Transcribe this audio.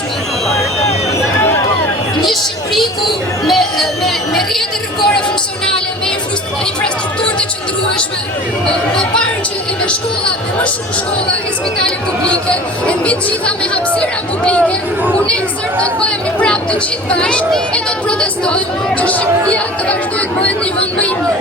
qëndrueshme. Një Shqipëri ku me rrjete rrugore funksionale, me infrastrukturë të qëndrueshme, me parqe e me shkolla, me më shumë shkolla e spitale publike, e mbi të gjitha me hapësira publike, ku nesër do të bëhemi prapë të gjithë bashkë e do të protestojmë që Shqipëria të vazhdojë të bëhet një vend më i mirë.